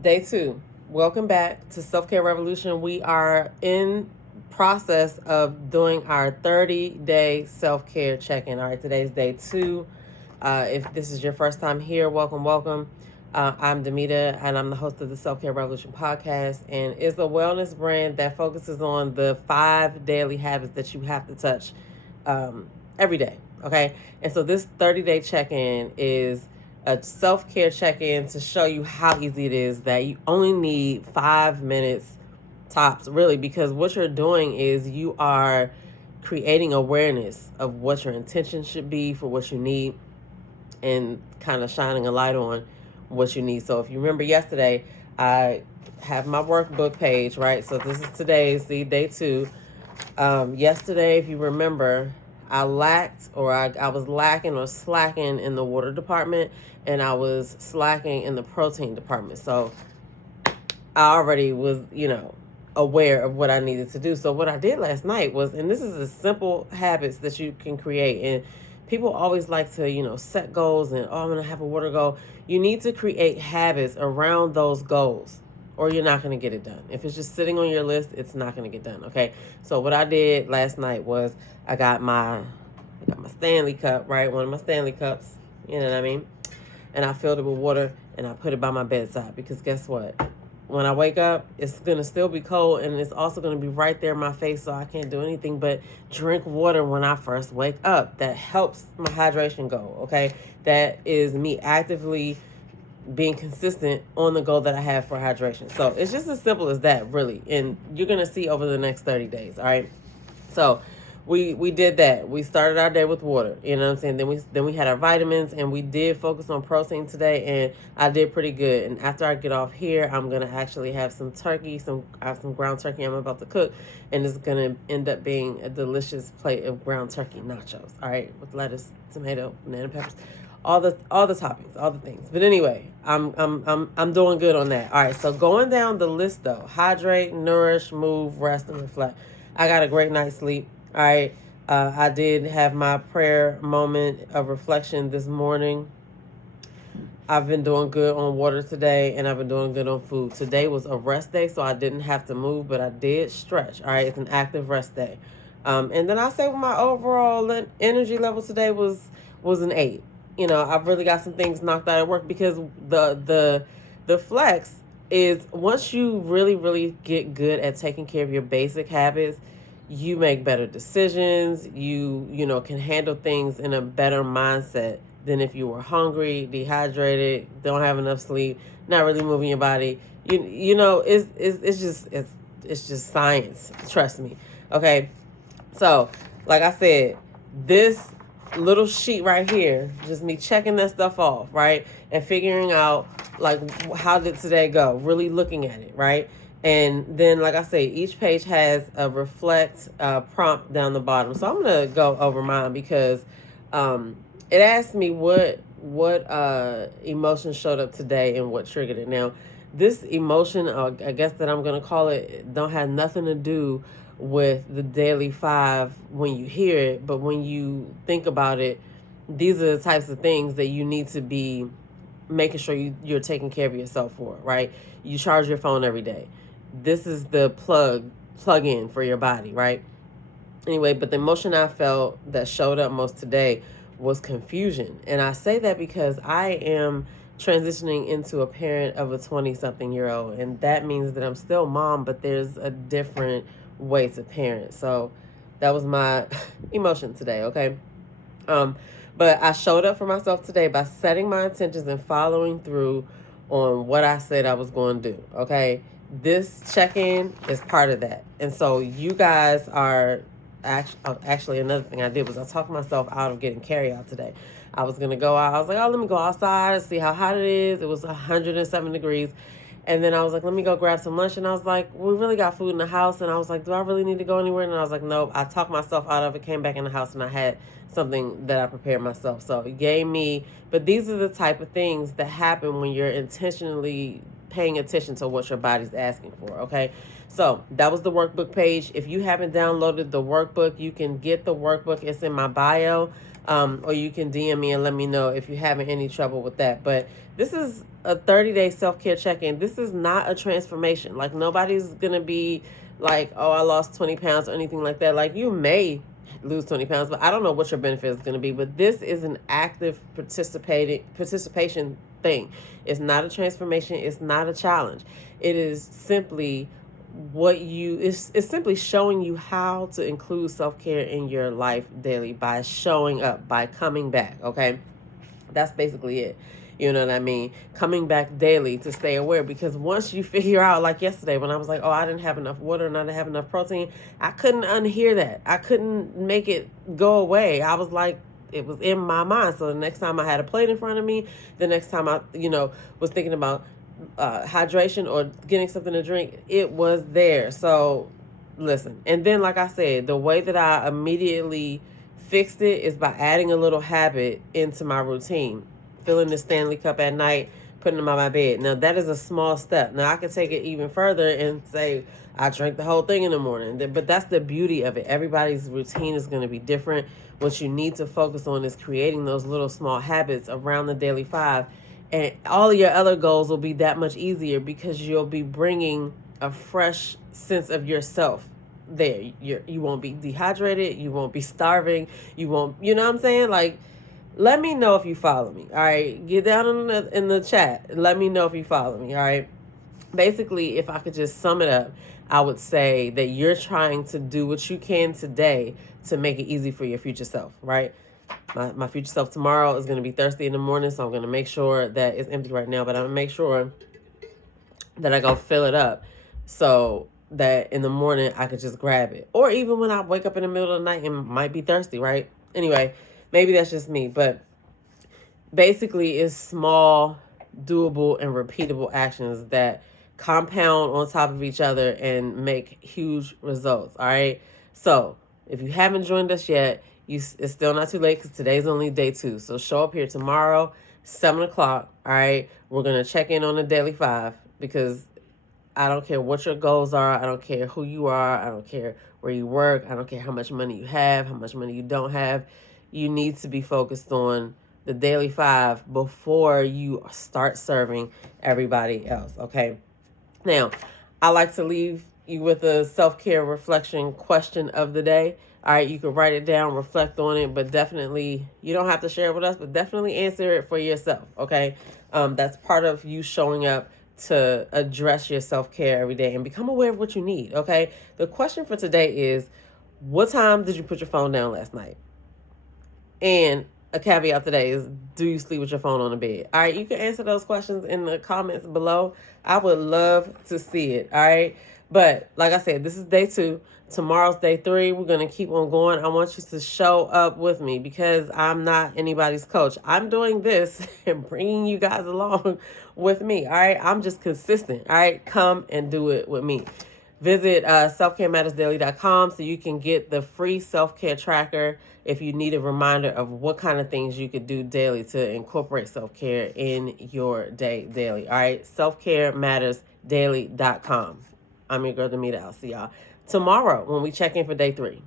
Day 2. Welcome back to Selfcare Revolution. We are in process of doing our 30-day self-care check-in. All right, today's day 2. If this is your first time here, welcome. I'm Demita, and I'm the host of the Self-Care Revolution podcast, and it's a wellness brand that focuses on the 5 daily habits that you have to touch every day, okay? And so this 30-day check-in is a self-care check-in to show you how easy it is, that you only need 5 minutes tops, really, because what you're doing is you are creating awareness of what your intention should be for what you need and kind of shining a light on what you need. So if you remember yesterday, I have my workbook page, right? So this is today's day 2. Yesterday, if you remember, I was lacking or slacking in the water department, and I was slacking in the protein department. So I already was, aware of what I needed to do. So what I did last night was, and this is a simple habits that you can create. And people always like to, set goals and, I'm going to have a water goal. You need to create habits around those goals, or you're not going to get it done. If it's just sitting on your list, it's not going to get done, okay? So what I did last night was I got my Stanley cup, right? One of my Stanley cups, you know what I mean? And I filled it with water, and I put it by my bedside, because guess what? When I wake up, it's going to still be cold, and it's also going to be right there in my face, so I can't do anything but drink water when I first wake up. That helps my hydration goal, okay? That is me actively being consistent on the goal that I have for hydration. So it's just as simple as that, really. And you're going to see over the next 30 days, all right? So we did that. We started our day with water, you know what I'm saying? Then we had our vitamins, and we did focus on protein today, and I did pretty good. And after I get off here, I'm going to actually have some turkey, I have some ground turkey I'm about to cook, and it's going to end up being a delicious plate of ground turkey nachos, all right, with lettuce, tomato, banana peppers, all the toppings, all the things. But anyway, I'm doing good on that. All right, so going down the list though: hydrate, nourish, move, rest, and reflect. I got a great night's sleep. All right, I did have my prayer moment of reflection this morning. I've been doing good on water today, and I've been doing good on food. Today was a rest day, so I didn't have to move, but I did stretch. All right, it's an active rest day. And then I say my overall energy level today was an 8. I've really got some things knocked out at work, because the flex is, once you really, really get good at taking care of your basic habits, you make better decisions. You can handle things in a better mindset than if you were hungry, dehydrated, don't have enough sleep, not really moving your body. It's just science. Trust me. Okay. So, like I said, this little sheet right here, just me checking that stuff off, right? And figuring out, like, how did today go? Really looking at it, right? And then, like I say, each page has a reflect prompt down the bottom. So I'm going to go over mine, because it asked me what emotion showed up today and what triggered it. Now, this emotion, I guess that I'm going to call it, don't have nothing to do with the daily 5 when you hear it, but when you think about it, these are the types of things that you need to be making sure you're taking care of yourself for, right? You charge your phone every day. This is the plug in for your body, right? Anyway, but the emotion I felt that showed up most today was confusion. And I say that because I am transitioning into a parent of a 20-something-year-old, and that means that I'm still mom, but there's a different way to parent. So that was my emotion today, okay? But I showed up for myself today by setting my intentions and following through on what I said I was going to do, okay? This check-in is part of that. And so you guys are actually, another thing I did was I talked myself out of getting carry out today. I was going to go out. I was like, let me go outside and see how hot it is. It was 107 degrees. And then I was like, let me go grab some lunch. And I was like, we really got food in the house. And I was like, do I really need to go anywhere? And I was like, nope. I talked myself out of it, came back in the house, and I had something that I prepared myself. So it gave me, but these are the type of things that happen when you're intentionally paying attention to what your body's asking for, okay? So that was the workbook page. If you haven't downloaded the workbook, you can get the workbook. It's in my bio. Or you can DM me and let me know if you're having any trouble with that. But this is a 30-day self-care check-in. This is not a transformation. Like, nobody's going to be like, oh, I lost 20 pounds or anything like that. Like, you may lose 20 pounds, but I don't know what your benefit is going to be. But this is an active participation thing. It's not a transformation. It's not a challenge. It is simply it's simply showing you how to include self-care in your life daily by showing up, by coming back. Okay, that's basically it. You know what I mean? Coming back daily to stay aware, because once you figure out, like yesterday when I was like, oh, I didn't have enough water and I didn't have enough protein, I couldn't unhear that. I couldn't make it go away. I was like, it was in my mind. So the next time I had a plate in front of me, the next time I, was thinking about hydration or getting something to drink, it was there. So listen. And then, like I said, the way that I immediately fixed it is by adding a little habit into my routine. Filling the Stanley Cup at night, putting them on my bed. Now, that is a small step. Now, I can take it even further and say, I drink the whole thing in the morning. But that's the beauty of it. Everybody's routine is going to be different. What you need to focus on is creating those little small habits around the daily 5. And all of your other goals will be that much easier because you'll be bringing a fresh sense of yourself there. You won't be dehydrated. You won't be starving. You won't, you know what I'm saying? Like, let me know if you follow me, all right? Get down in the chat. Let me know if you follow me, all right? Basically, if I could just sum it up, I would say that you're trying to do what you can today to make it easy for your future self, right? My future self tomorrow is going to be thirsty in the morning, so I'm going to make sure that it's empty right now, but I'm going to make sure that I go fill it up so that in the morning I could just grab it. Or even when I wake up in the middle of the night and might be thirsty, right? Anyway, maybe that's just me, but basically it's small, doable, and repeatable actions that compound on top of each other and make huge results, all right? So if you haven't joined us yet, it's still not too late because today's only day 2. So show up here tomorrow, 7 o'clock, all right? We're going to check in on the daily 5 because I don't care what your goals are. I don't care who you are. I don't care where you work. I don't care how much money you have, how much money you don't have. You need to be focused on the daily 5 before you start serving everybody else, okay? Now, I like to leave you with a self-care reflection question of the day. All right, you can write it down, reflect on it, but definitely, you don't have to share it with us, but definitely answer it for yourself, okay? That's part of you showing up to address your self-care every day and become aware of what you need, okay? The question for today is, what time did you put your phone down last night? And a caveat today is, do you sleep with your phone on the bed? All right, you can answer those questions in the comments below. I would love to see it, all right? But like I said, this is day 2. Tomorrow's day 3. We're going to keep on going. I want you to show up with me because I'm not anybody's coach. I'm doing this and bringing you guys along with me, all right? I'm just consistent, all right? Come and do it with me. Visit selfcaremattersdaily.com so you can get the free self-care tracker if you need a reminder of what kind of things you could do daily to incorporate self-care in your day daily. All right, selfcaremattersdaily.com. I'm your girl, Demita. I'll see y'all tomorrow when we check in for day 3.